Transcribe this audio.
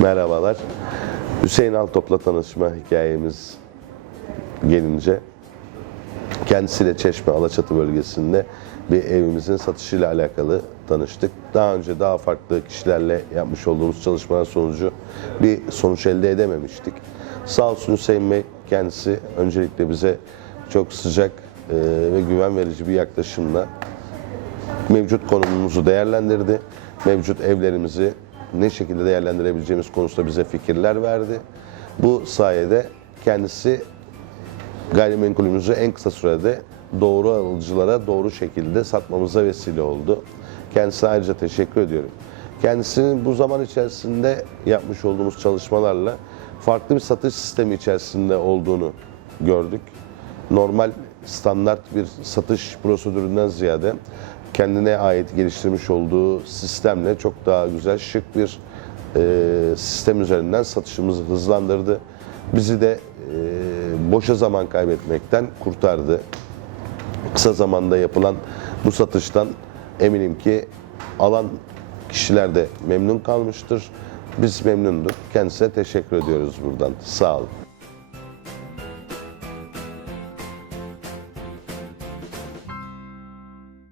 Merhabalar. Hüseyin Altop'la tanışma hikayemiz gelince kendisiyle Çeşme Alaçatı bölgesinde bir evimizin satışıyla alakalı tanıştık. Daha önce daha farklı kişilerle yapmış olduğumuz çalışmalar sonucu bir sonuç elde edememiştik. Sağ olsun Hüseyin Bey kendisi öncelikle bize çok sıcak e, ve güven verici bir yaklaşımla mevcut konumumuzu değerlendirdi. Mevcut evlerimizi ne şekilde değerlendirebileceğimiz konusunda bize fikirler verdi. Bu sayede kendisi gayrimenkulümüzü en kısa sürede doğru alıcılara doğru şekilde satmamıza vesile oldu. Kendisine ayrıca teşekkür ediyorum. Kendisinin bu zaman içerisinde yapmış olduğumuz çalışmalarla farklı bir satış sistemi içerisinde olduğunu gördük. Normal standart bir satış prosedüründen ziyade kendine ait geliştirmiş olduğu sistemle çok daha güzel, şık bir e, sistem üzerinden satışımızı hızlandırdı. Bizi de e, boşa zaman kaybetmekten kurtardı. Kısa zamanda yapılan bu satıştan eminim ki alan kişiler de memnun kalmıştır. Biz memnunduk. Kendisine teşekkür ediyoruz buradan. Sağ olun.